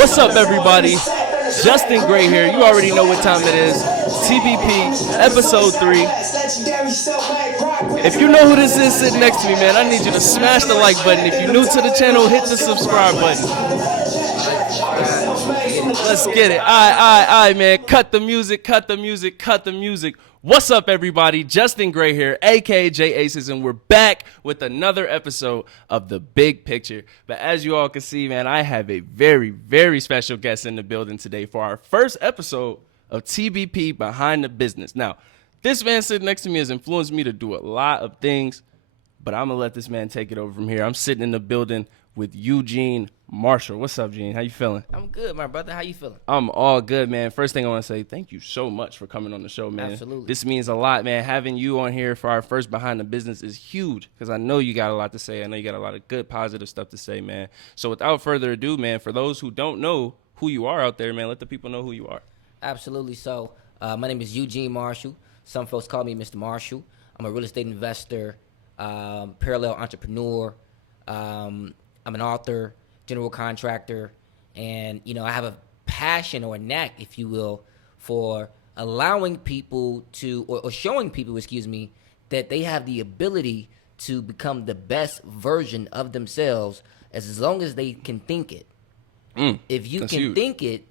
What's up, everybody? Justin Gray here. You already know what time it is. TBP, episode 3. If you know who this is sitting next to me, man, I need you to smash the like button. If you're new to the channel, hit the subscribe button. Let's get it. All right, man. Cut the music, cut the music, cut the music. What's up, everybody? Justin Gray here, aka J Aces, and we're back with another episode of The Big Picture. But as you all can see, man, I have a very, very special guest in the building today for our first episode of TBP Behind the Business. Now, this man sitting next to me has influenced me to do a lot of things, but I'm going to let this man take it over from here. I'm sitting in the building with Eugene Marshall. What's up, Gene? How you feeling? I'm good, my brother. How you feeling? I'm all good, man. First thing I want to say, thank you so much for coming on the show, man. Absolutely. This means a lot, man. Having you on here for our first Behind the Business is huge because I know you got a lot to say. I know you got a lot of good, positive stuff to say, man. So without further ado, man, for those who don't know who you are out there, man, let the people know who you are. Absolutely. So my name is Eugene Marshall. Some folks call me Mr. Marshall. I'm a real estate investor, parallel entrepreneur. I'm an author, general contractor, and, you know, I have a passion or a knack, if you will, for allowing people to, or showing people, that they have the ability to become the best version of themselves as long as they can think it. If you can huge. think it,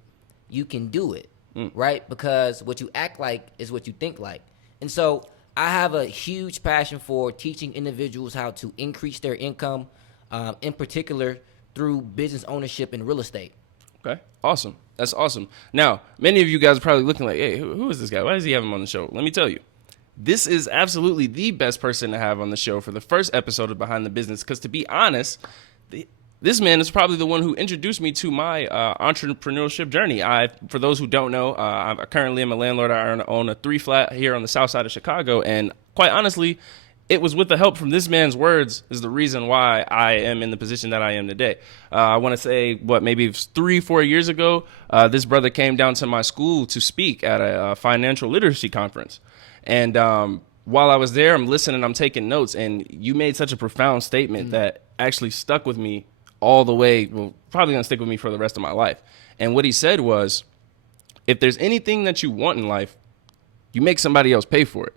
you can do it, right? Because what you act like is what you think like. And so I have a huge passion for teaching individuals how to increase their income, in particular through business ownership and real estate. Okay, awesome. That's awesome. Now, many of you guys are probably looking like, hey, who is this guy? Why does he have him on the show? Let me tell you. This is absolutely the best person to have on the show for the first episode of Behind the Business because, to be honest, this man is probably the one who introduced me to my entrepreneurship journey. For those who don't know, I currently am a landlord. I own a 3-flat here on the south side of Chicago, and quite honestly, it was with the help from this man's words is the reason why I am in the position that I am today. I want to say, maybe 3-4 years ago, this brother came down to my school to speak at a financial literacy conference. And while I was there, I'm listening, I'm taking notes, and you made such a profound statement that actually stuck with me all the way, probably going to stick with me for the rest of my life. And what he said was, if there's anything that you want in life, you make somebody else pay for it.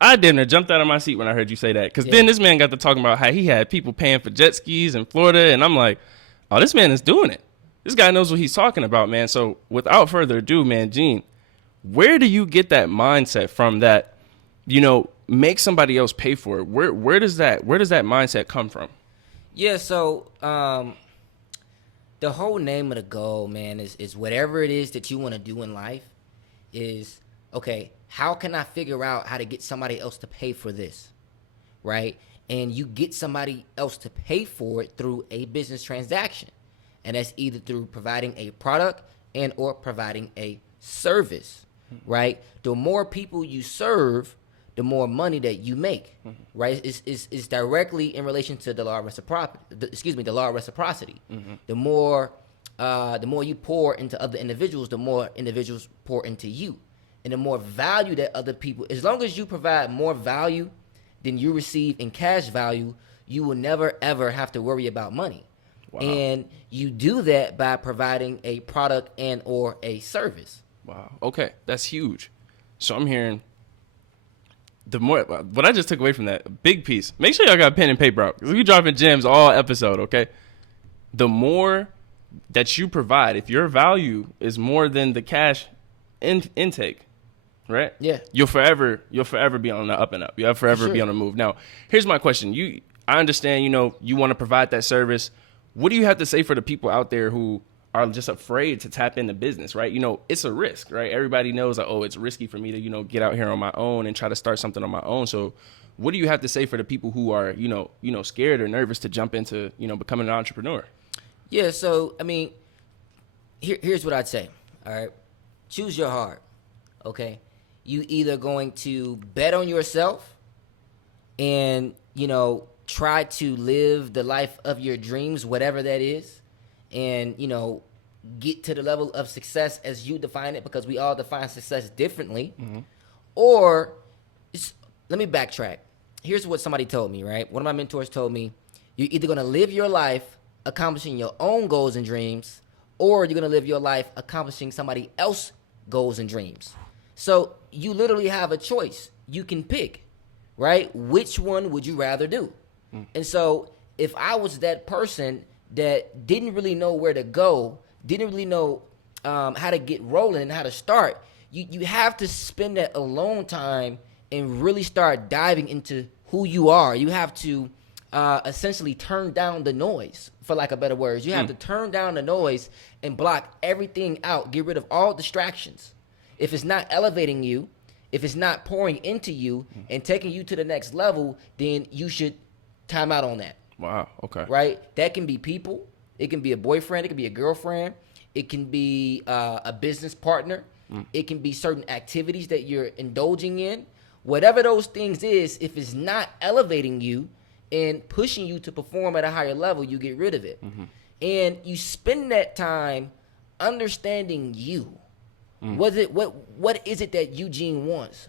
I didn't have jumped out of my seat when I heard you say that because then this man got to talking about how he had people paying for jet skis in Florida, and I'm like, oh, this man is doing it. This guy knows what he's talking about, man. So without further ado, man, Gene, where do you get that mindset from that, you know, make somebody else pay for it? Where does that mindset come from? Yeah, so the whole name of the goal, man, is whatever it is that you want to do in life is, okay, how can I figure out how to get somebody else to pay for this, right? And you get somebody else to pay for it through a business transaction. And that's either through providing a product and or providing a service, right? The more people you serve, the more money that you make, right? It's directly in relation to the law of reciprocity. The law of reciprocity. The more you pour into other individuals, the more individuals pour into you. And the more value that other people, as long as you provide more value than you receive in cash value, you will never, ever have to worry about money. Wow. And you do that by providing a product and or a service. Wow. Okay. That's huge. So I'm hearing what I just took away from that, a big piece. Make sure y'all got pen and paper out because we dropping gems all episode, okay? The more that you provide, if your value is more than the cash intake, right? Yeah. You'll forever be on the up and up. You'll forever be on the move. Now, here's my question. I understand, you know, you want to provide that service. What do you have to say for the people out there who are just afraid to tap into business, right? You know, it's a risk, right? Everybody knows that, oh, it's risky for me to, you know, get out here on my own and try to start something on my own. So what do you have to say for the people who are, you know, scared or nervous to jump into, you know, becoming an entrepreneur? Yeah. So, I mean, here's what I'd say. All right. Choose your heart. Okay. You either going to bet on yourself and, you know, try to live the life of your dreams, whatever that is, and, you know, get to the level of success as you define it, because we all define success differently. Or let me backtrack. Here's what somebody told me, right? One of my mentors told me, you're either going to live your life accomplishing your own goals and dreams, or you're gonna live your life accomplishing somebody else's goals and dreams. So you literally have a choice. You can pick, right? Which one would you rather do? And so if I was that person that didn't really know where to go, didn't really know how to get rolling and how to start, you have to spend that alone time and really start diving into who you are. You have to essentially turn down the noise, for lack of better words. You have to turn down the noise and block everything out. Get rid of all distractions. If it's not elevating you, if it's not pouring into you and taking you to the next level, then you should time out on that. Wow. Okay. Right? That can be people. It can be a boyfriend. It can be a girlfriend. It can be a business partner. It can be certain activities that you're indulging in. Whatever those things is, if it's not elevating you and pushing you to perform at a higher level, you get rid of it. And you spend that time understanding you. What is it that Eugene wants?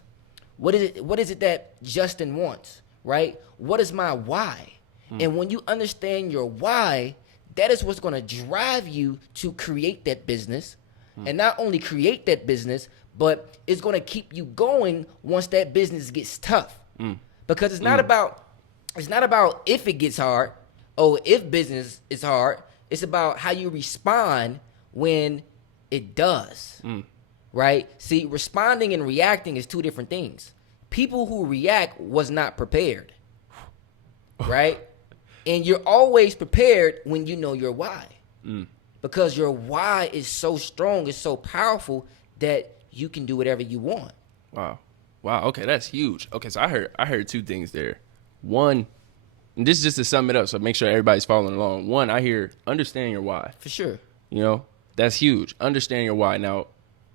What is it that Justin wants? Right? What is my why? And when you understand your why, that is what's going to drive you to create that business. And not only create that business, but it's going to keep you going once that business gets tough. Because it's not about if it gets hard or if business is hard. It's about how you respond when it does. Right? See, responding and reacting is two different things. People who react was not prepared. Right? And you're always prepared when you know your why. Because your why is so strong, it's so powerful that you can do whatever you want. Wow. Okay, that's huge. Okay, so I heard two things there. One, and this is just to sum it up, so make sure everybody's following along. One, I hear understand your why. For sure. You know, that's huge. Understand your why. Now,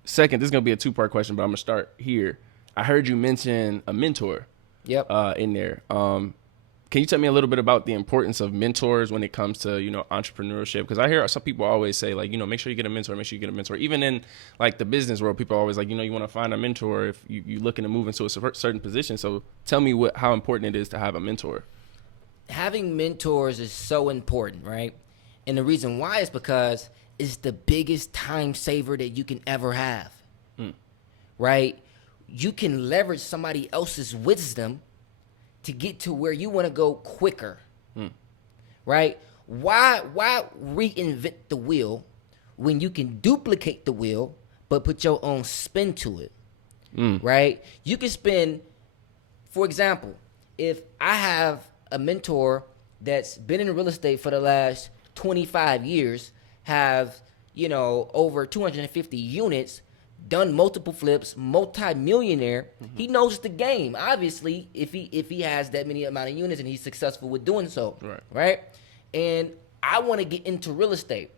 second, this is gonna be a two-part question, but I'm gonna start here. I heard you mention a mentor. Yep. In there. Can you tell me a little bit about the importance of mentors when it comes to, entrepreneurship? Because I hear some people always say, like, make sure you get a mentor, make sure you get a mentor. Even in, like, the business world, people are always like, you want to find a mentor if you're looking to move into a certain position. So tell me how important it is to have a mentor. Having mentors is so important, right? And the reason why is because it's the biggest time saver that you can ever have, right? You can leverage somebody else's wisdom to get to where you want to go quicker, right? Why reinvent the wheel when you can duplicate the wheel but put your own spin to it, right? You can spend, for example, if I have a mentor that's been in real estate for the last 25 years, have, over 250 units, done multiple flips, multi-millionaire. He knows the game. Obviously, if he has that many amount of units and he's successful with doing so, right? And I want to get into real estate.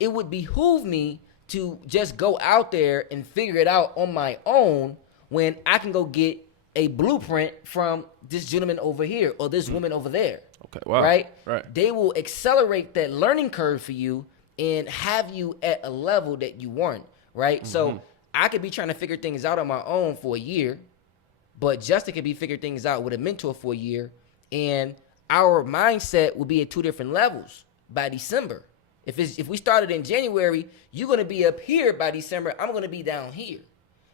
It would behoove me to just go out there and figure it out on my own when I can go get a blueprint from this gentleman over here or this woman over there. Okay, wow. Right? Right. They will accelerate that learning curve for you and have you at a level that you weren't. Right? So I could be trying to figure things out on my own for a year, but Justin could be figuring things out with a mentor for a year, and our mindset will be at two different levels by December. If we started in January, you're going to be up here by December. I'm going to be down here.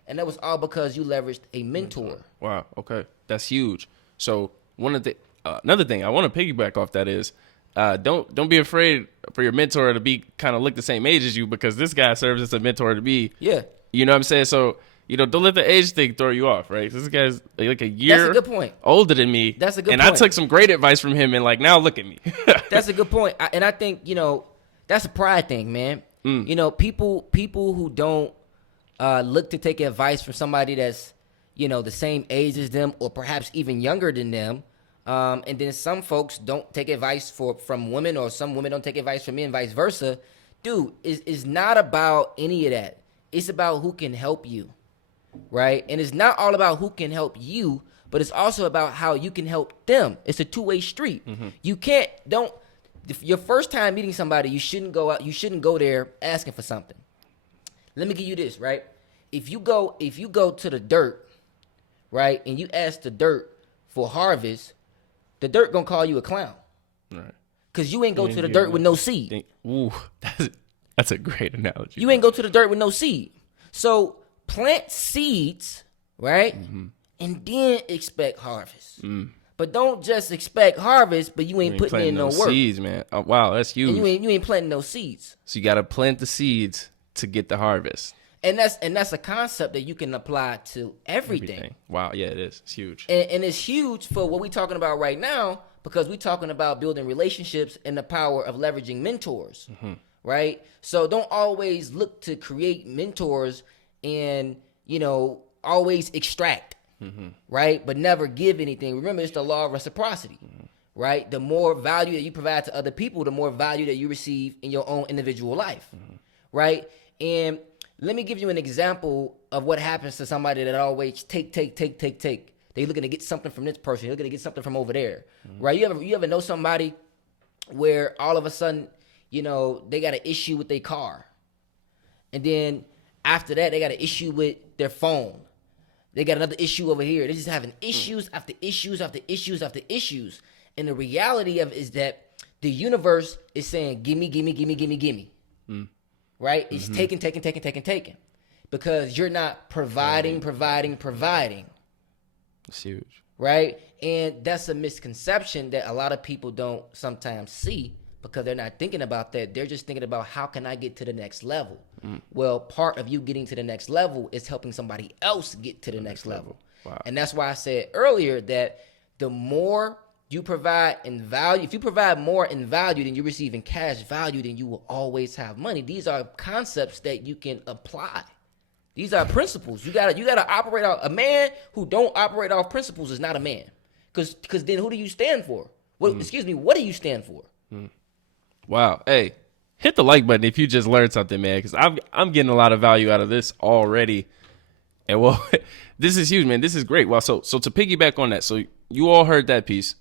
And that was all because you leveraged a mentor. Wow. Okay. That's huge. So another thing I want to piggyback off that is, don't be afraid for your mentor to be kind of look the same age as you, because this guy serves as a mentor to me. Yeah. You know what I'm saying? So, don't let the age thing throw you off, right? This guy's like a year That's a good point. older than me. That's a good point. point. And I took some great advice from him, and now look at me. That's a good point. And I think, that's a pride thing, man. People who don't look to take advice from somebody that's, the same age as them or perhaps even younger than them. And then some folks don't take advice from women, or some women don't take advice from men, vice versa. Dude, it's not about any of that. It's about who can help you, right? And it's not all about who can help you, but it's also about how you can help them. It's a two-way street. You if your first time meeting somebody, you shouldn't go there asking for something. Let me give you this, right? If you go to the dirt, right, and you ask the dirt for harvest, the dirt gonna call you a clown. Right. Because you ain't go to the dirt with no seed. Ooh, that's a great analogy. You ain't go to the dirt with no seed. So plant seeds, right? And then expect harvest. But don't just expect harvest, but you ain't putting in no work. Seeds, man. Oh, wow, that's huge. And you ain't planting no seeds. So you got to plant the seeds to get the harvest. And that's a concept that you can apply to everything. Wow, yeah, it is. It's huge. And it's huge for what we're talking about right now, because we're talking about building relationships and the power of leveraging mentors, right? So don't always look to create mentors and, always extract, right? But never give anything. Remember, it's the law of reciprocity, right? The more value that you provide to other people, the more value that you receive in your own individual life, right? And let me give you an example of what happens to somebody that always take. They looking to get something from this person. They're looking to get something from over there, right? You ever know somebody where all of a sudden, they got an issue with their car, and then after that they got an issue with their phone. They got another issue over here. They're just having issues after issues after issues after issues. And the reality of it is that the universe is saying, gimme. Right? It's taking. Because you're not providing. It's huge. Right? And that's a misconception that a lot of people don't sometimes see, because they're not thinking about that. They're just thinking about, how can I get to the next level? Well, part of you getting to the next level is helping somebody else get to the next level. Wow. And that's why I said earlier that the more you provide in value, if you provide more in value than you receive in cash value, then you will alwaalways have money. These are concepts that you can apply. These are principles. You gotta operate out. A man who don't operate off principles is not a man. Because then who do you stand for? What do you stand for? Wow. Hey, hit the like button if you just learned something, man, because I'm getting a lot of value out of this already. And well, this is huge, man. This is great. Well, so to piggyback on that, so you all heard that piece.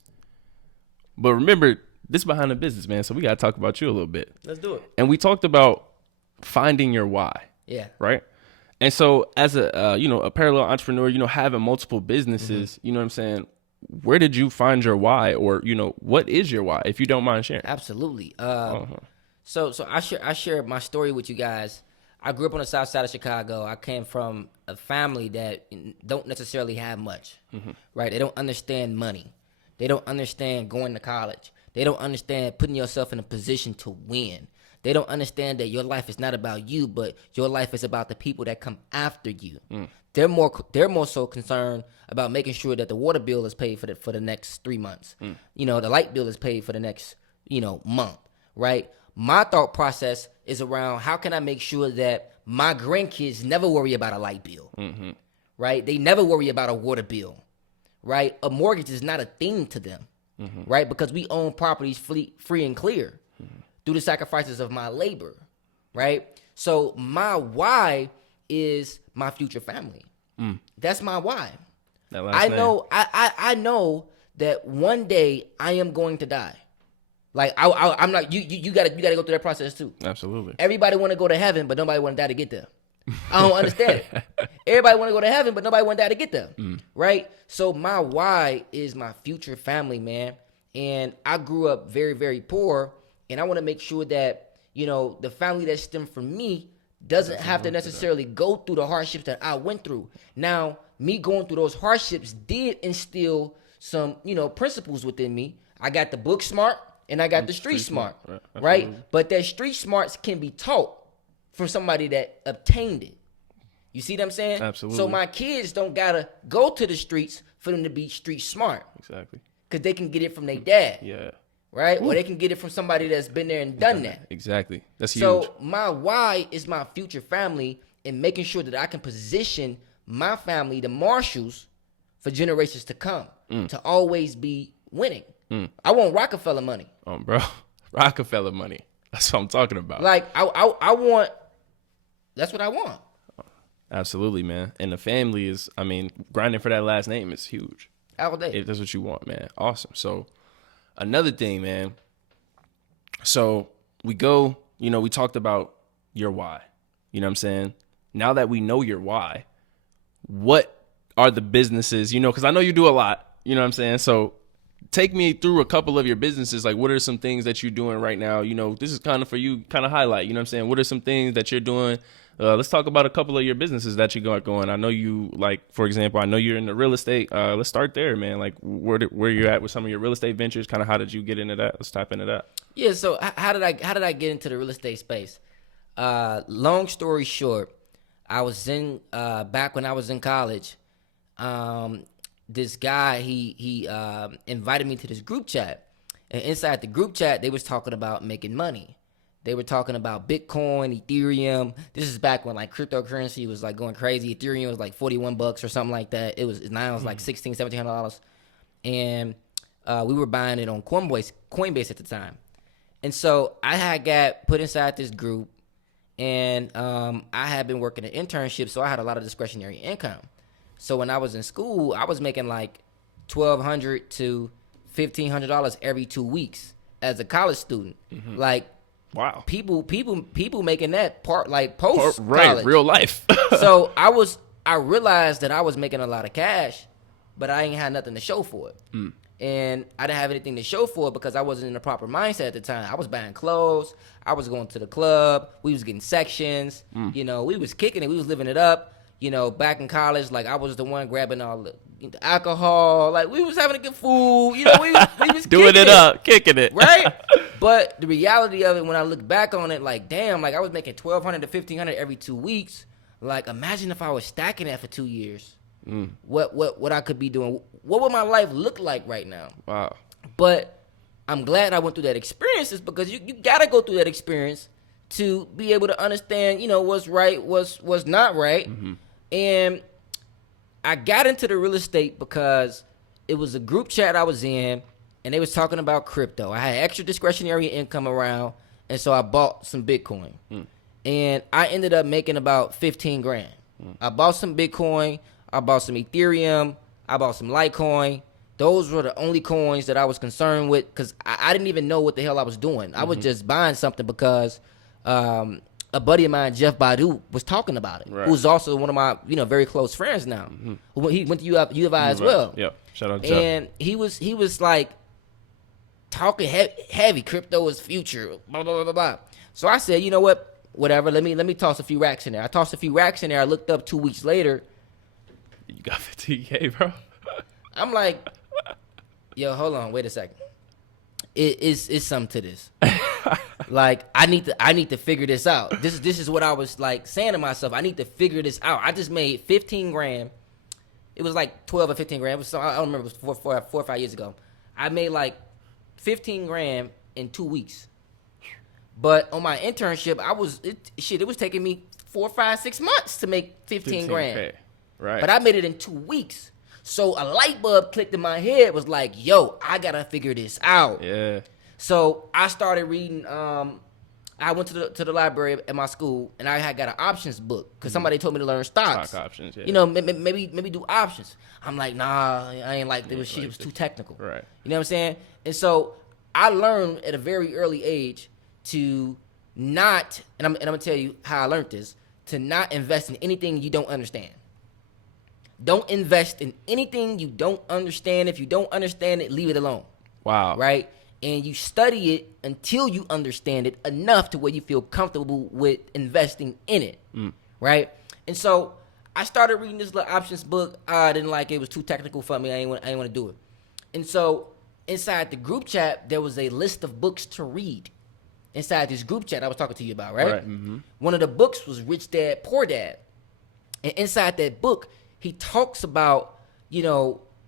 But remember, this is behind the business, man. So we got to talk about you a little bit. Let's do it. And we talked about finding your why. Yeah. Right? And so as a a parallel entrepreneur, having multiple businesses, you know what I'm saying? Where did you find your why, or what is your why, if you don't mind sharing? Absolutely. So I share my story with you guys. I grew up on the south side of Chicago. I came from a family that don't necessarily have much. Right? They don't understand money. They don't understand going to college. They don't understand putting yourself in a position to win. They don't understand that your life is not about you, but your life is about the people that come after you. They're more so concerned about making sure that the water bill is paid for the next 3 months. The light bill is paid for the next month. Right? My thought process is around, how can I make sure that my grandkids never worry about a light bill? Right? They never worry about a water bill. Right? A mortgage is not a thing to them. Right? Because we own properties free and clear. Through the sacrifices of my labor, right? So my why is my future family. That's my why. I know that one day I am going to die. Like I'm not. You gotta go through that process too. Absolutely. Everybody want to go to heaven, but nobody want to die to get there. I don't understand it. Everybody want to go to heaven, but nobody want to die to get there, right? So my why is my future family, man. And I grew up very, very poor. And I want to make sure that, the family that stemmed from me doesn't have to necessarily go through the hardships that I went through. Now, me going through those hardships did instill some, principles within me. I got the book smart and I got the street smart, right? But that street smarts can be taught from somebody that obtained it. You see what I'm saying? Absolutely. So my kids don't got to go to the streets for them to be street smart. Exactly. Because they can get it from their dad. Yeah. Right? Or they can get it from somebody that's been there and done that. Exactly. That's huge. So my why is my future family, and making sure that I can position my family, the Marshalls, for generations to come, to always be winning. I want Rockefeller money. Bro. Rockefeller money. That's what I'm talking about. Like, I want, that's what I want. Absolutely, man. And the family is, grinding for that last name is huge. All day. If that's what you want, man. Awesome. So, another thing, man. So we go, we talked about your why. You know what I'm saying? Now that we know your why, what are the businesses, because I know you do a lot, you know what I'm saying? So take me through a couple of your businesses. Like, what are some things that you're doing right now? You know, this is kind of for you, kind of highlight. You know what I'm saying? What are some things that you're doing? Let's talk about a couple of your businesses that you got going. I know you, like, for example, I know you're in the real estate. Let's start there, man. Like, where you're at with some of your real estate ventures. Kind of how did you get into that? Let's tap into that. Yeah. So how did I get into the real estate space? Long story short, I was in back when I was in college. This guy he invited me to this group chat, and inside the group chat they was talking about making money. They were talking about Bitcoin, Ethereum. This is back when like cryptocurrency was like going crazy. Ethereum was like $41 or something like that. It was like $1,700, and we were buying it on Coinbase at the time. And so I had got put inside this group, and I had been working an internship, so I had a lot of discretionary income. So when I was in school, I was making like $1,200 to $1,500 every 2 weeks as a college student. Mm-hmm. Like, wow, people making that part like post college, right, real life. So I realized that I was making a lot of cash, but I ain't had nothing to show for it. And I didn't have anything to show for it because I wasn't in the proper mindset at the time. I was buying clothes. I was going to the club. We was getting sections. You know, we was kicking it. We was living it up. You know, back in college, like I was the one grabbing all the alcohol. Like we was having a good food. You know, we was doing it up, kicking it. Right? But the reality of it, when I look back on it, like, damn, like I was making $1,200 to $1,500 every 2 weeks. Like, imagine if I was stacking that for 2 years. What I could be doing. What would my life look like right now? Wow. But I'm glad I went through that experience, because you gotta go through that experience to be able to understand, you know, what's right, what's not right. Mm-hmm. And I got into the real estate because it was a group chat I was in, and they was talking about crypto. I had extra discretionary income around, and so I bought some Bitcoin. And I ended up making about 15 grand. I bought some Bitcoin, I bought some Ethereum, I bought some Litecoin. Those were the only coins that I was concerned with, because I didn't even know what the hell I was doing. I was just buying something because a buddy of mine, Jeff Badu, was talking about it, right, who's also one of my very close friends now. He went to U of I as well. Yeah, shout out to Jeff. And he was like talking heavy, crypto is future, blah, blah, blah, blah. So I said, you know what, whatever, let me toss a few racks in there. I tossed a few racks in there. I looked up 2 weeks later. You got 15K, bro. I'm like, yo, hold on, wait a second. It's something to this. Like, I need to figure this out. This is what I was like saying to myself. I need to figure this out. I just made 15 grand. It was like 12 or 15 grand. It was, I don't remember. It was four or 5 years ago. I made like 15 grand in 2 weeks. But on my internship, it was taking me 4, 5, 6 months to make 15 grand. Right. But I made it in 2 weeks. So a light bulb clicked in my head, was like, yo, I gotta figure this out. Yeah. So I started reading. I went to the library at my school, and I had got an options book because somebody told me to learn stocks. Stock options, yeah. You know, maybe do options. I'm like, nah, I ain't like it. Was too technical. Right. You know what I'm saying? And so I learned at a very early age to not, and I'm gonna tell you how I learned this, to not invest in anything you don't understand. Don't invest in anything you don't understand. If you don't understand it, leave it alone. Wow. Right? And you study it until you understand it enough to where you feel comfortable with investing in it. Right? And so I started reading this little options book. I didn't like it. It was too technical for me. I ain't want to do it. And so inside the group chat, there was a list of books to read. Inside this group chat I was talking to you about, right? Mm-hmm. One of the books was Rich Dad, Poor Dad. And inside that book, he talks about,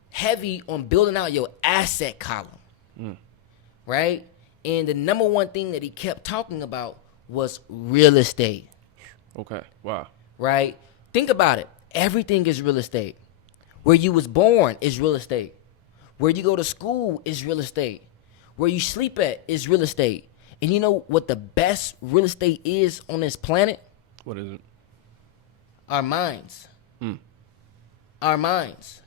heavy on building out your asset column, right? And the number one thing that he kept talking about was real estate. Okay, wow. Right? Think about it. Everything is real estate. Where you was born is real estate. Where you go to school is real estate. Where you sleep at is real estate. And you know what the best real estate is on this planet? What is it? Our minds. Our minds,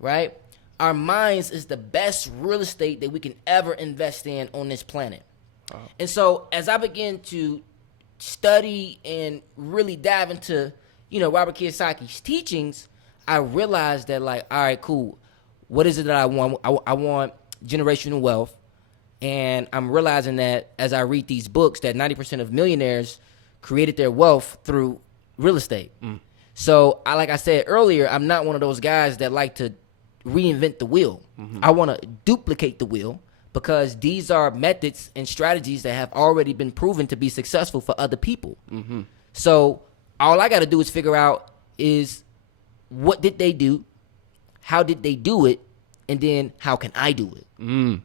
right? Our minds is the best real estate that we can ever invest in on this planet. Wow. And so as I began to study and really dive into, Robert Kiyosaki's teachings, I realized that, like, all right, cool. What is it that I want? I want generational wealth, and I'm realizing that as I read these books that 90% of millionaires created their wealth through real estate. So like I said earlier, I'm not one of those guys that like to reinvent the wheel. I want to duplicate the wheel because these are methods and strategies that have already been proven to be successful for other people. So all I got to do is figure out is what did they do, how did they do it, and then how can I do it?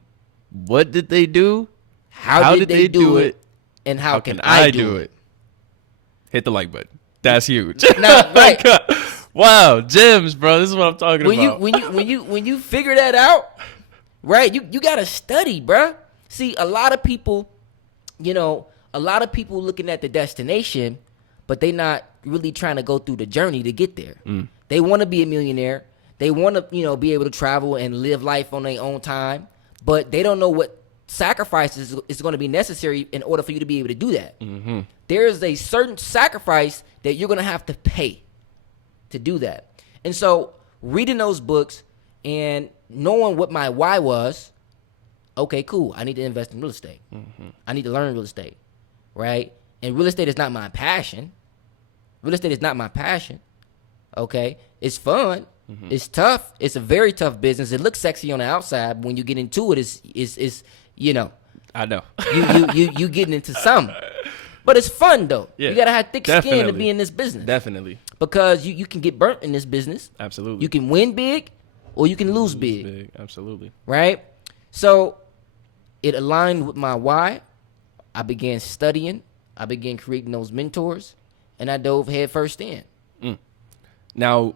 What did they do? How did they do it? And how can I do it? Hit the like button. That's huge. Now, right. Wow, gems, bro. This is what I'm talking about. When you figure that out, right? You gotta study, bro. See, a lot of people looking at the destination, but they not really trying to go through the journey to get there. They want to be a millionaire. They want to, be able to travel and live life on their own time, but they don't know what sacrifices is going to be necessary in order for you to be able to do that. There is a certain sacrifice that you're going to have to pay to do that. And so reading those books and knowing what my why was, okay, cool. I need to invest in real estate. I need to learn real estate, right? And real estate is not my passion. Okay? It's fun. It's tough. It's a very tough business. It looks sexy on the outside, but when you get into it, it's I know. you getting into something. But it's fun though. Yeah, you gotta have thick skin to definitely. be in this business. Definitely. Because you can get burnt in this business. Absolutely. You can win big or you can lose big. Absolutely. Right? So it aligned with my why. I began studying. I began creating those mentors. And I dove head first in. Now,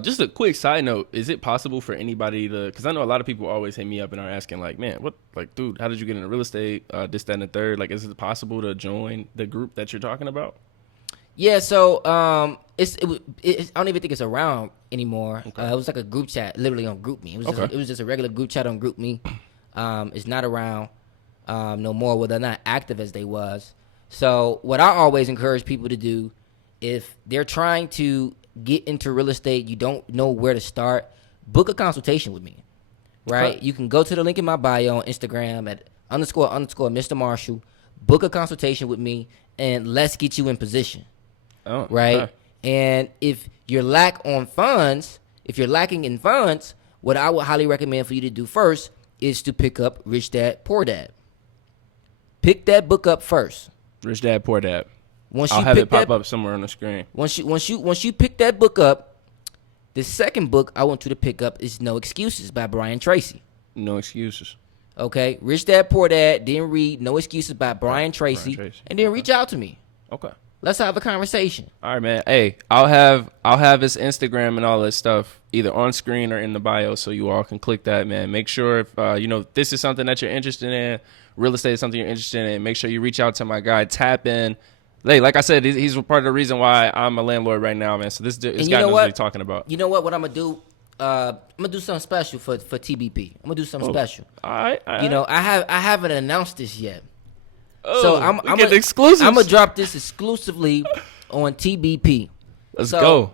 just a quick side note, is it possible for anybody to, because I know a lot of people always hit me up and are asking like, man, dude, how did you get into real estate, this, that, and the third? Like, is it possible to join the group that you're talking about? Yeah, so I don't even think it's around anymore. Okay. It was like a group chat, literally on GroupMe. It was just a regular group chat on GroupMe. It's not around no more. Well, they're not active as they was. So what I always encourage people to do, if they're trying to get into real estate, you don't know where to start, book a consultation with me, right? You can go to the link in my bio on Instagram at __ Mr. Marshall, book a consultation with me, and let's get you in position, right? Okay. And if you're lacking in funds, what I would highly recommend for you to do first is to pick up Rich Dad, Poor Dad. Pick that book up first. Rich Dad, Poor Dad. I'll have it pop up somewhere on the screen. Once you pick that book up, the second book I want you to pick up is No Excuses by Brian Tracy. No Excuses. Okay, Rich Dad Poor Dad. Then read No Excuses by Brian Tracy, and then reach out to me. Okay. Let's have a conversation. All right, man. Hey, I'll have his Instagram and all that stuff either on screen or in the bio, so you all can click that, man. Make sure if this is something that you're interested in, real estate is something you're interested in, make sure you reach out to my guy. Tap in. Hey, like I said, he's part of the reason why I'm a landlord right now, man. So this guy knows what he's talking about. You know what? What I'm gonna do? I'm gonna do something special for TBP. I'm gonna do something special. All right. I haven't announced this yet. Oh, so I'm exclusive. I'm gonna drop this exclusively on TBP. Let's go.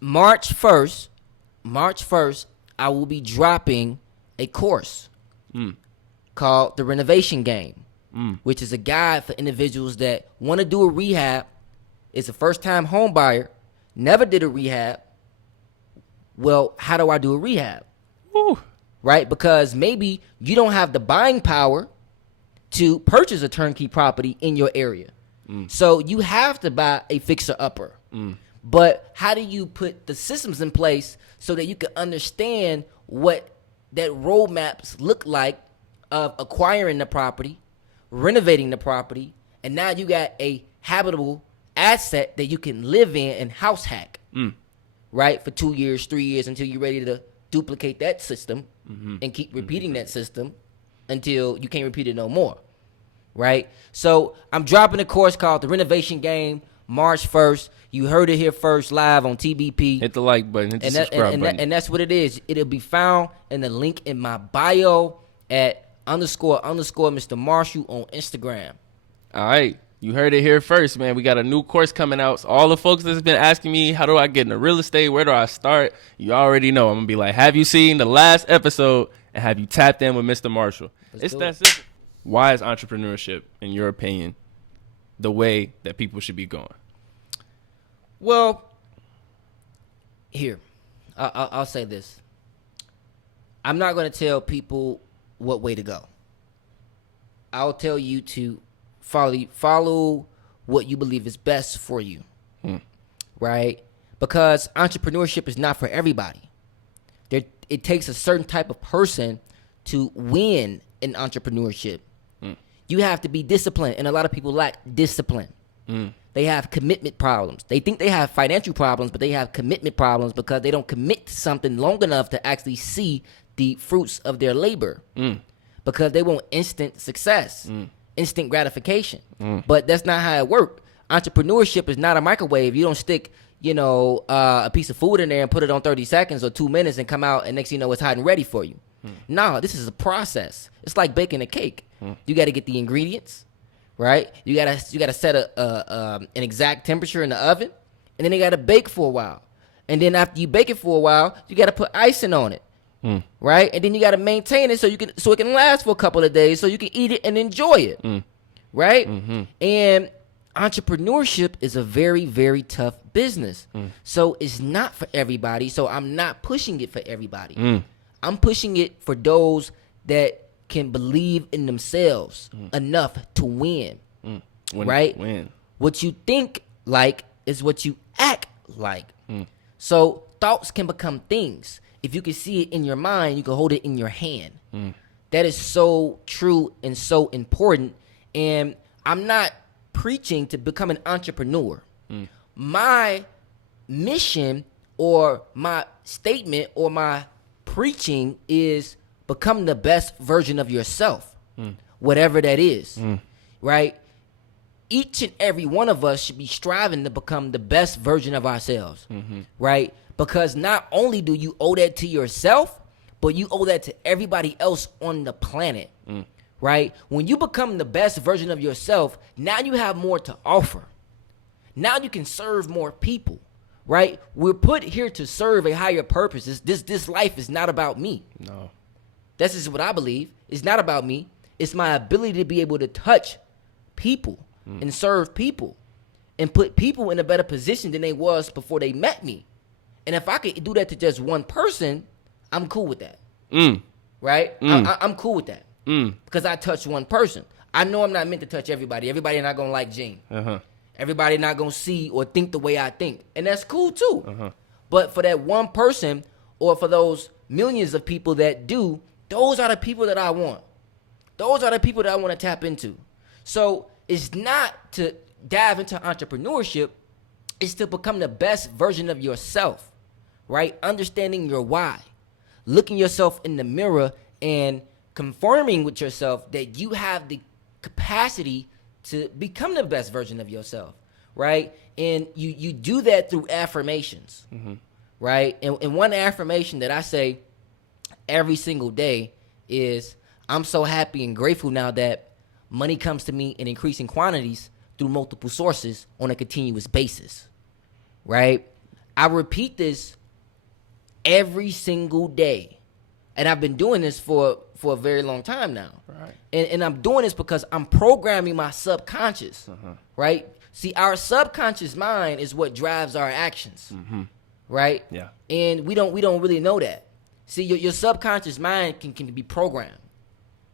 March 1st, I will be dropping a course called The Renovation Game. Which is a guide for individuals that want to do a rehab, is a first-time home buyer, never did a rehab. Well, how do I do a rehab? Ooh. Right? Because maybe you don't have the buying power to purchase a turnkey property in your area. So you have to buy a fixer-upper. But how do you put the systems in place so that you can understand what that roadmaps look like of acquiring the property, renovating the property, and now you got a habitable asset that you can live in and house hack, right? For 2 years, 3 years, until you're ready to duplicate that system and keep repeating that system until you can't repeat it no more, right? So I'm dropping a course called The Renovation Game, March 1st. You heard it here first, live on TBP. Hit the like button, hit the subscribe button. And that's what it is. It'll be found in the link in my bio at _ Mr. Marshall on Instagram. All right. You heard it here first, man. We got a new course coming out. So all the folks that's been asking me, how do I get into real estate? Where do I start? You already know. I'm going to be like, have you seen the last episode? and have you tapped in with Mr. Marshall. It's do that simple. Why is entrepreneurship, in your opinion, the way that people should be going? Well, here, I'll say this. I'm not going to tell people what way to go. I'll tell you to follow what you believe is best for you, right? Because entrepreneurship is not for everybody. It takes a certain type of person to win in entrepreneurship. You have to be disciplined, and a lot of people lack discipline. They have commitment problems. They think they have financial problems, but they have commitment problems because they don't commit to something long enough to actually see the fruits of their labor. Because they want instant success, instant gratification. But that's not how it works. Entrepreneurship is not a microwave. You don't stick, a piece of food in there and put it on 30 seconds or 2 minutes and come out and next thing you know it's hot and ready for you. No, this is a process. It's like baking a cake. You got to get the ingredients, right? You gotta set an exact temperature in the oven, and then you got to bake for a while. And then after you bake it for a while, you got to put icing on it. Right, and then you got to maintain it so it can last for a couple of days, so you can eat it and enjoy it. Right, and entrepreneurship is a very, very tough business. So it's not for everybody. So I'm not pushing it for everybody. I'm pushing it for those that can believe in themselves enough to win. Right, what you think like is what you act like. So thoughts can become things. If you can see it in your mind, you can hold it in your hand. That is so true and so important. And I'm not preaching to become an entrepreneur. My mission or my statement or my preaching is become the best version of yourself, whatever that is, right? Each and every one of us should be striving to become the best version of ourselves, right? Because not only do you owe that to yourself, but you owe that to everybody else on the planet, right? When you become the best version of yourself, now you have more to offer. Now you can serve more people, right? We're put here to serve a higher purpose. This life is not about me. No. That's just what I believe. It's not about me. It's my ability to be able to touch people and serve people and put people in a better position than they was before they met me. And if I could do that to just one person, I'm cool with that. Right? I'm cool with that. Because I touched one person. I know I'm not meant to touch everybody. Everybody not going to like Gene. Everybody not going to see or think the way I think. And that's cool too. But for that one person or for those millions of people that do, those are the people that I want. Those are the people that I want to tap into. So it's not to dive into entrepreneurship. It's to become the best version of yourself. Right? Understanding your why. Looking yourself in the mirror and confirming with yourself that you have the capacity to become the best version of yourself. Right? And you do that through affirmations. Right? And one affirmation that I say every single day is, I'm so happy and grateful now that money comes to me in increasing quantities through multiple sources on a continuous basis. Right? I repeat this every single day. And I've been doing this for a very long time now. Right. And I'm doing this because I'm programming my subconscious. Right? See, our subconscious mind is what drives our actions. Right? Yeah. And we don't really know that. See, your subconscious mind can be programmed.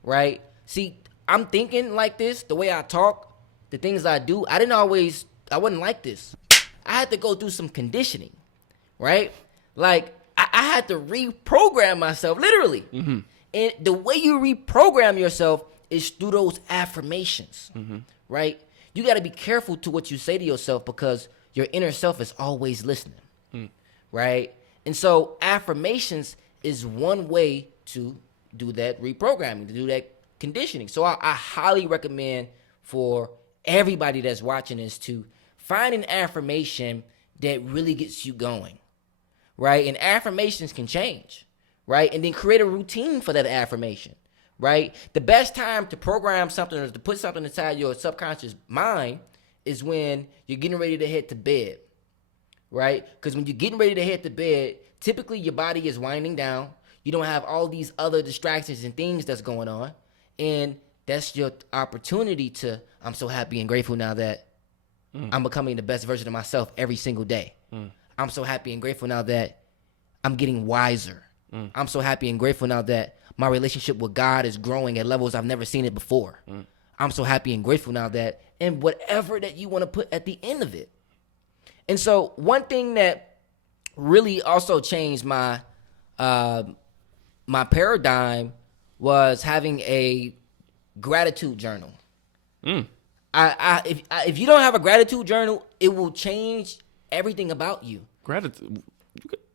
Right? See, I'm thinking like this, the way I talk, the things I do, I wasn't like this. I had to go through some conditioning, right? Like, I had to reprogram myself, literally. And the way you reprogram yourself is through those affirmations, right? You got to be careful to what you say to yourself because your inner self is always listening, right? And so affirmations is one way to do that reprogramming, to do that conditioning. So I highly recommend for everybody that's watching this to find an affirmation that really gets you going, right? And affirmations can change, right? And then create a routine for that affirmation, right? The best time to program something or to put something inside your subconscious mind is when you're getting ready to head to bed, right? Because when you're getting ready to head to bed, typically your body is winding down. You don't have all these other distractions and things that's going on. And that's your opportunity to, I'm so happy and grateful now that I'm becoming the best version of myself every single day. I'm so happy and grateful now that I'm getting wiser. I'm so happy and grateful now that my relationship with God is growing at levels I've never seen it before. I'm so happy and grateful now that, and whatever that you want to put at the end of it. And so one thing that really also changed my my paradigm was having a gratitude journal. If you don't have a gratitude journal, it will change everything about you. Gratitude.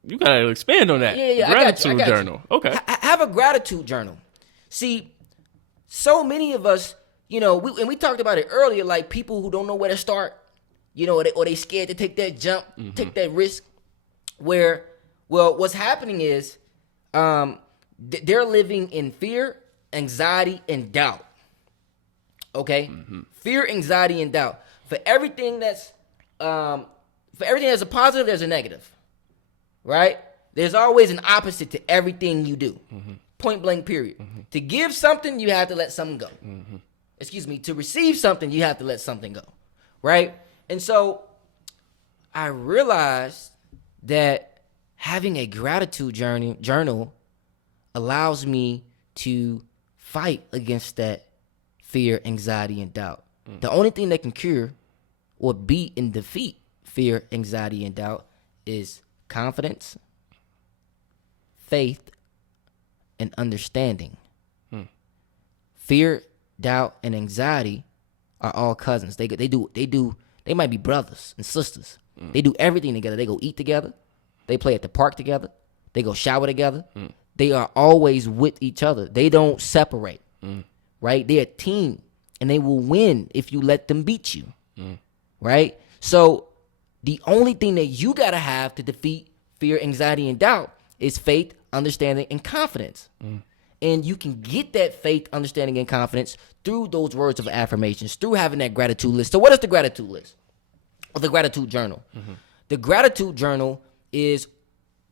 You gotta expand on that. Yeah. Gratitude I got journal. You. Okay. Have a gratitude journal. See, so many of us, we talked about it earlier, like people who don't know where to start, or they scared to take that jump, take that risk. What's happening is, they're living in fear, anxiety, and doubt. Okay, fear, anxiety, and doubt. For everything that's a positive, there's a negative. Right? There's always an opposite to everything you do. Point blank, period. To give something, you have to let something go. Excuse me. To receive something, you have to let something go. Right? And so I realized that having a gratitude journal allows me to fight against that fear, anxiety, and doubt. The only thing that can cure or beat and defeat fear, anxiety, and doubt is confidence, faith, and understanding. Fear, doubt, and anxiety are all cousins. They might be brothers and sisters. They do everything together. They go eat together. They play at the park together. They go shower together. They are always with each other. They don't separate. Right? They're a team, and they will win if you let them beat you. Right? So the only thing that you got to have to defeat fear, anxiety, and doubt is faith, understanding, and confidence. And you can get that faith, understanding, and confidence through those words of affirmations, through having that gratitude list. So what is the gratitude list? Or the gratitude journal? The gratitude journal is,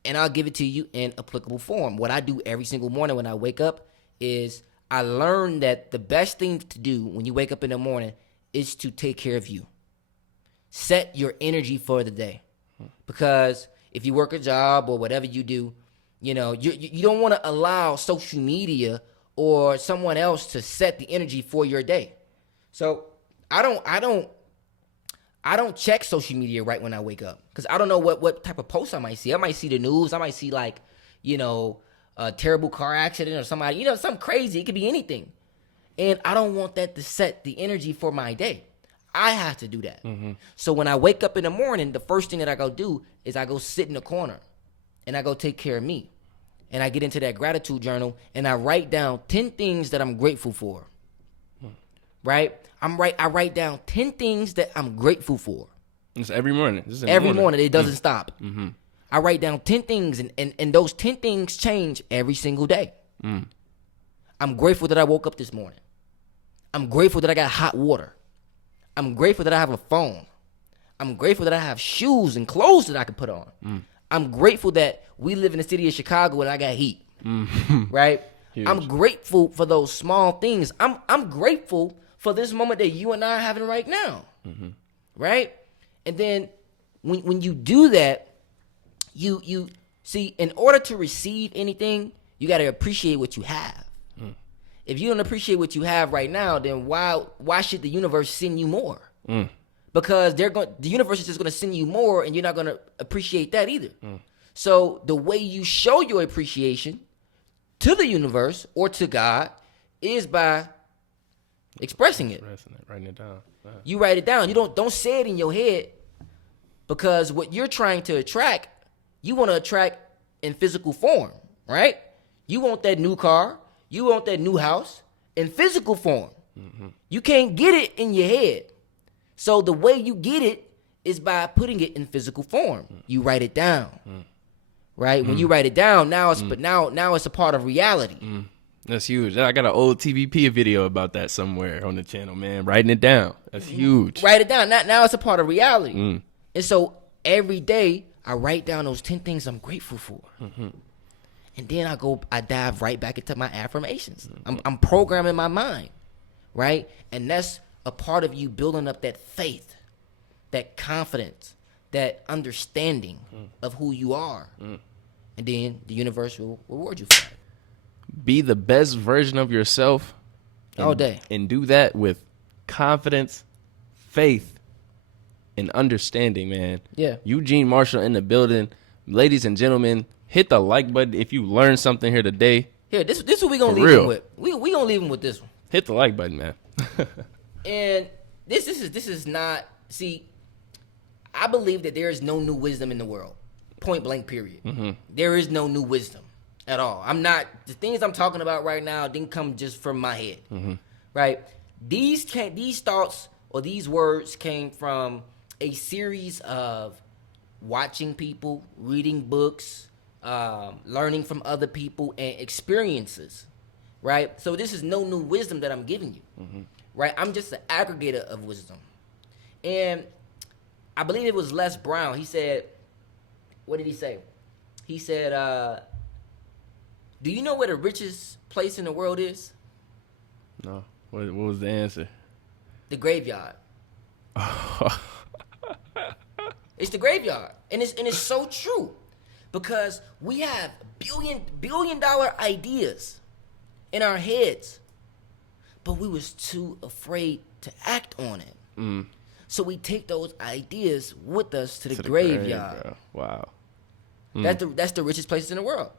and I'll give it to you in applicable form. What I do every single morning when I wake up is I learn that the best thing to do when you wake up in the morning is to take care of you. Set your energy for the day. Because if you work a job or whatever you do, you don't want to allow social media or someone else to set the energy for your day. So I don't check social media right when I wake up, because I don't know what type of posts I might see. I might see the news. I might see a terrible car accident or somebody, something crazy. It could be anything. And I don't want that to set the energy for my day. I have to do that. So when I wake up in the morning, the first thing that I go do is I go sit in the corner and I go take care of me. And I get into that gratitude journal and I write down 10 things that I'm grateful for. Right? I write down 10 things that I'm grateful for. It's every morning. Every morning. It doesn't stop. I write down 10 things, and those 10 things change every single day. I'm grateful that I woke up this morning. I'm grateful that I got hot water. I'm grateful that I have a phone. I'm grateful that I have shoes and clothes that I can put on. I'm grateful that we live in the city of Chicago and I got heat. Right? Huge. I'm grateful for those small things. I'm grateful for this moment that you and I are having right now. Right? And then when you do that, you see, in order to receive anything, you got to appreciate what you have. If you don't appreciate what you have right now, then why should the universe send you more? Because the universe is just going to send you more, and you're not going to appreciate that either. So the way you show your appreciation to the universe or to God is by expressing it. Writing it down. You write it down. You don't say it in your head, because what you're trying to attract, you want to attract in physical form, right? You want that new car. You want that new house in physical form. You can't get it in your head. So the way you get it is by putting it in physical form. You write it down, right? When you write it down, now it's a part of reality. That's huge. I got an old TVP video about that somewhere on the channel, man. Writing it down. That's huge. Write it down. Now it's a part of reality. And so every day I write down those 10 things I'm grateful for. and then I dive right back into my affirmations. I'm programming my mind, right? And that's a part of you building up that faith, that confidence, that understanding of who you are. And then the universe will reward you for that. Be the best version of yourself All day. And do that with confidence, faith, and understanding, man. Yeah. Eugene Marshall in the building. Ladies and gentlemen, hit the like button if you learned something here today. Here, this is what we gonna For leave real. him with. We gonna leave him with this one. Hit the like button, man. And this is not, see, I believe that there is no new wisdom in the world. Point blank, period. There is no new wisdom at all. The things I'm talking about right now didn't come just from my head. Right? These thoughts or these words came from a series of watching people, reading books, learning from other people, and experiences. Right? So this is no new wisdom that I'm giving you. Right? I'm just an aggregator of wisdom. And I believe it was Les Brown. He said, what did he say? He said, do you know where the richest place in the world is? No. What was the answer? The graveyard. It's the graveyard. And it's so true. Because we have billion dollar ideas in our heads, but we was too afraid to act on it. So we take those ideas with us to the graveyard. Grave, wow. That's the richest place in the world,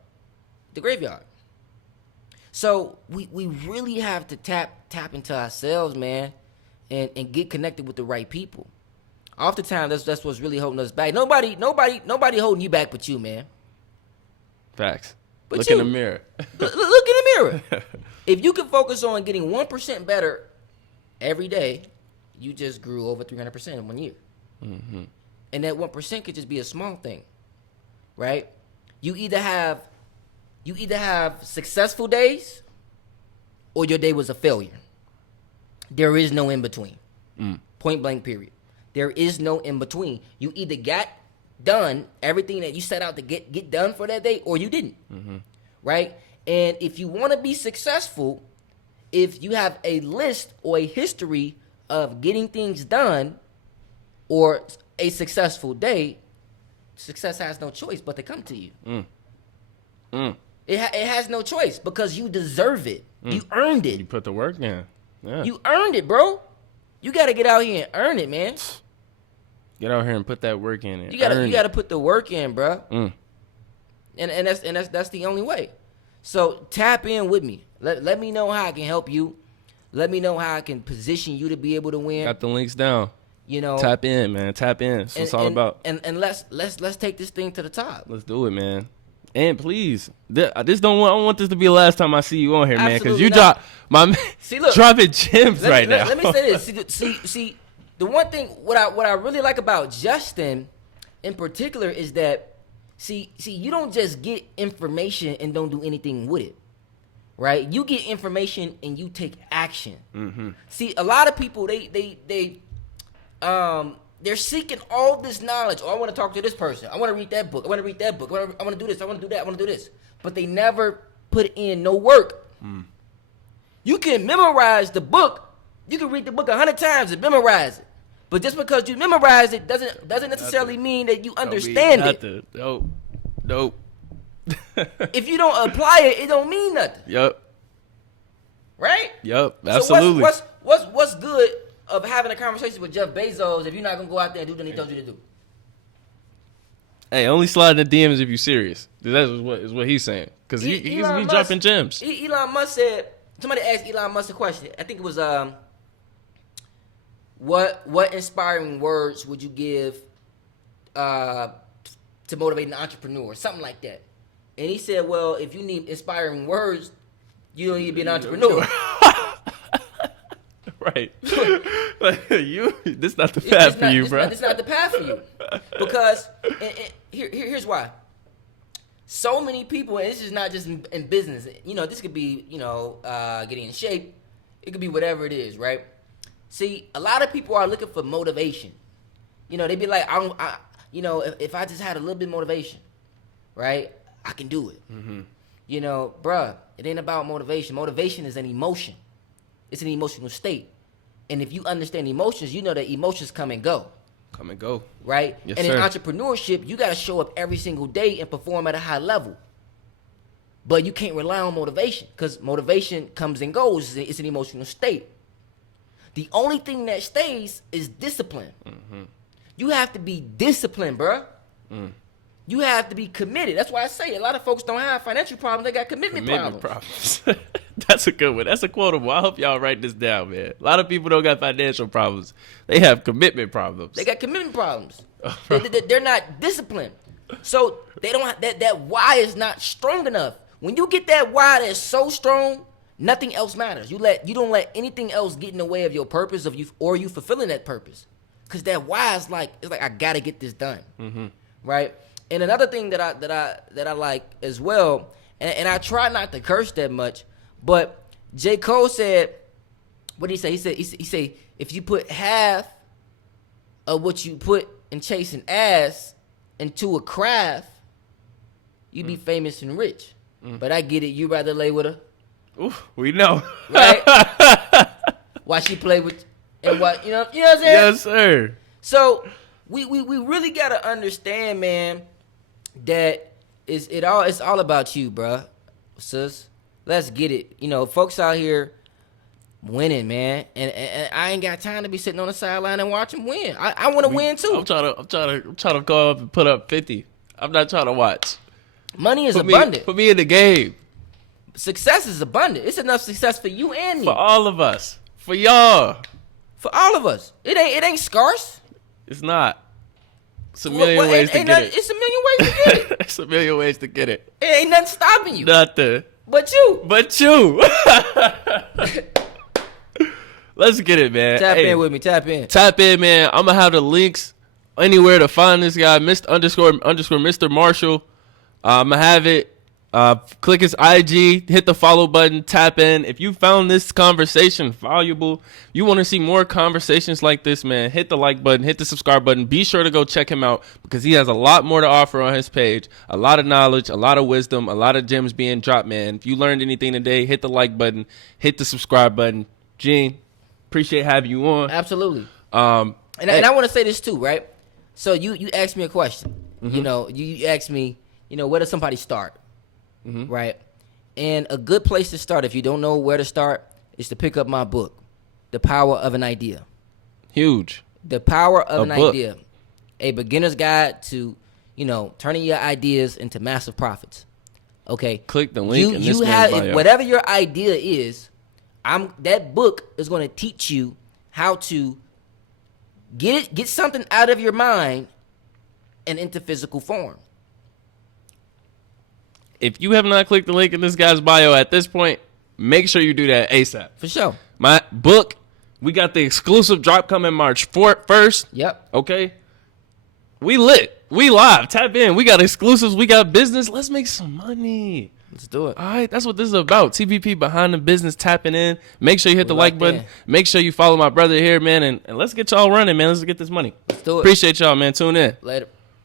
the graveyard. So we really have to tap into ourselves, man, and get connected with the right people. Oftentimes, that's what's really holding us back. Nobody holding you back but you, man. Facts. But Look you, in the mirror. Look in the mirror. If you can focus on getting 1% better every day, you just grew over 300% in 1 year. And that 1% could just be a small thing, right? You either have successful days or your day was a failure. There is no in between. Point blank, period. There is no in between. You either got done everything that you set out to get done for that day, or you didn't. Right? And if you want to be successful, if you have a list or a history of getting things done or a successful day, success has no choice but to come to you. It has no choice because you deserve it. You earned it. You put the work in. Yeah. You earned it, bro. You got to get out here and earn it, man. Get out here and put that work in. You gotta put the work in, bro. And that's the only way. So tap in with me. Let me know how I can help you. Let me know how I can position you to be able to win. Got the links down. You know, tap in, man. Tap in. That's what it's all about. And let's take this thing to the top. Let's do it, man. And please, I don't want this to be the last time I see you on here, man, because you not. dropping gems right now. Let me say this. See, the one thing what I really like about Justin, in particular, is that see, you don't just get information and don't do anything with it, right? You get information and you take action. See, a lot of people they're seeking all this knowledge. Oh, I want to talk to this person. I want to read that book. I want to read that book. I want to do this. I want to do that. I want to do this. But they never put in no work. You can memorize the book. You can read the book 100 times and memorize it. But just because you memorize it doesn't necessarily mean that you understand it. Nope. If you don't apply it, it don't mean nothing. Yup. Right? Yup. Absolutely. So what's good of having a conversation with Jeff Bezos if you're not gonna go out there and do what he told you to do? Hey, only slide in the DMs if you're serious. That's what he's saying. Because he's dropping gems. Elon Musk said, somebody asked Elon Musk a question. I think it was, what inspiring words would you give to motivate an entrepreneur? Something like that. And he said, well, if you need inspiring words, you don't need to be an entrepreneur. Right. This not the path for you, bro. This not the path for you. Because here's why. So many people, and this is not just in business. You know, this could be, getting in shape. It could be whatever it is, right? See, a lot of people are looking for motivation. You know, they be like, if I just had a little bit of motivation, right, I can do it. You know, bruh, it ain't about motivation. Motivation is an emotion. It's an emotional state. And if you understand emotions, you know that emotions come and go. Come and go. Right? Yes, and sir. in entrepreneurship, you got to show up every single day and perform at a high level. But you can't rely on motivation because motivation comes and goes. It's an emotional state. The only thing that stays is discipline. Mm-hmm. You have to be disciplined, bruh. You have to be committed. That's why I say a lot of folks don't have financial problems. They got commitment problems. That's a good one. That's a quotable. I hope y'all write this down, man. A lot of people don't got financial problems. They have commitment problems. They got commitment problems. They're not disciplined. So they don't have, that why is not strong enough. When you get that why that's so strong, nothing else matters. You don't let anything else get in the way of your purpose of you or you fulfilling that purpose. Cause that why is like I gotta get this done. Mm-hmm. Right? And another thing that I like as well, and I try not to curse that much, but J. Cole said, what did he say? He said if you put half of what you put in chasing ass into a craft, you'd be famous and rich. But I get it. You rather lay with her. Ooh, we know. Right? Why she play with and what you know what I'm saying? Yes, sir. So we really gotta understand, man, that it's all about you, bruh. Sis. Let's get it. You know, folks out here winning, man. And I ain't got time to be sitting on the sideline and watch them win. I wanna win too. I'm trying to go up and put up 50. I'm not trying to watch. Money is abundant. Put me in the game. Success is abundant. It's enough success for you and me. For all of us. For y'all. For all of us. It ain't scarce. It's not. It's a million ways to get it. It's a million ways to get it. It's a million ways to get it. It ain't nothing stopping you. Nothing. But you. Let's get it, man. Tap in with me. Tap in, man. I'm gonna have the links anywhere to find this guy, Mr. Marshall. I'm gonna have it. Click his IG, hit the follow button, tap in. If you found this conversation valuable, you want to see more conversations like this, man, hit the like button, hit the subscribe button. Be sure to go check him out because he has a lot more to offer on his page. A lot of knowledge, a lot of wisdom, a lot of gems being dropped, man. If you learned anything today, hit the like button, hit the subscribe button. Gene, appreciate having you on. Absolutely. And I want to say this too, right? So you asked me a question. Mm-hmm. You know, you asked me, you know, where does somebody start? Mm-hmm. Right? And a good place to start, if you don't know where to start, is to pick up my book, The Power of an Idea. Huge. The Power of an Idea. A beginner's guide to, you know, turning your ideas into massive profits. Okay? Click the link in this bio. Whatever your idea is, that book is going to teach you how to get something out of your mind and into physical form. If you have not clicked the link in this guy's bio at this point, make sure you do that ASAP. For sure. My book, we got the exclusive drop coming March 1st. Yep. Okay. We lit. We live. Tap in. We got exclusives. We got business. Let's make some money. Let's do it. All right. That's what this is about. TBP behind the business, tapping in. Make sure you hit the like button. Make sure you follow my brother here, man. And let's get y'all running, man. Let's get this money. Let's do it. Appreciate y'all, man. Tune in. Later.